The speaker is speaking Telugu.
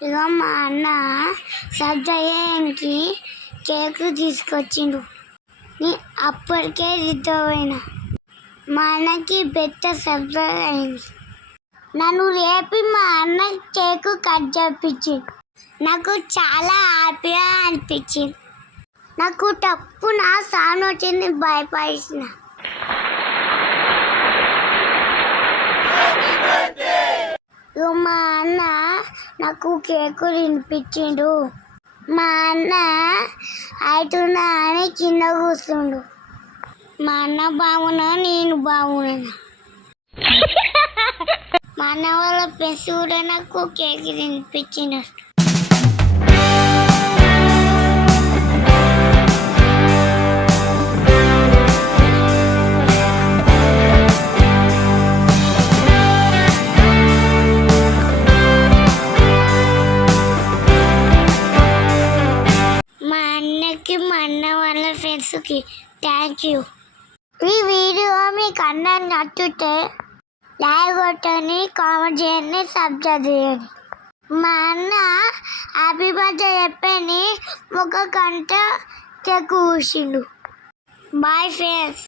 ఇగో మా అన్న సర్దయ్యానికి కేక్ తీసుకొచ్చిండు. అప్పటికే దిద్దపోయినా. మా అన్నకి పెద్ద సర్ప్రైజ్ అయింది. నన్ను రేపి మా అన్న కేక్ కట్ చేయించిండు. నాకు చాలా హ్యాపీగా అనిపించింది. నాకు తప్పున సౌండ్ వచ్చింది, భయపడిన. మా అన్న నాకు కేకు తినిపించిండు. మా అన్న అవుతున్నా అని కింద కూర్చుండు. మా అన్న బాగున్నా, నేను బాగున్నా. మా అన్న వాళ్ళ ఫ్రెండ్స్ కూడా నాకు కేక్ తినిపించిండు. మా అన్న వాళ్ళ ఫ్రెండ్స్కి థ్యాంక్ యూ. ఈ వీడియో మీకు అందరికి నచ్చితే లైక్ కొట్టండి, కామెంట్ చేయండి, సబ్స్క్రైబ్ చేయండి. మా అన్న హ్యాపీ బర్త్డే చెప్పని ఒక గంట కేక్ కూర్చుండు. Bye friends.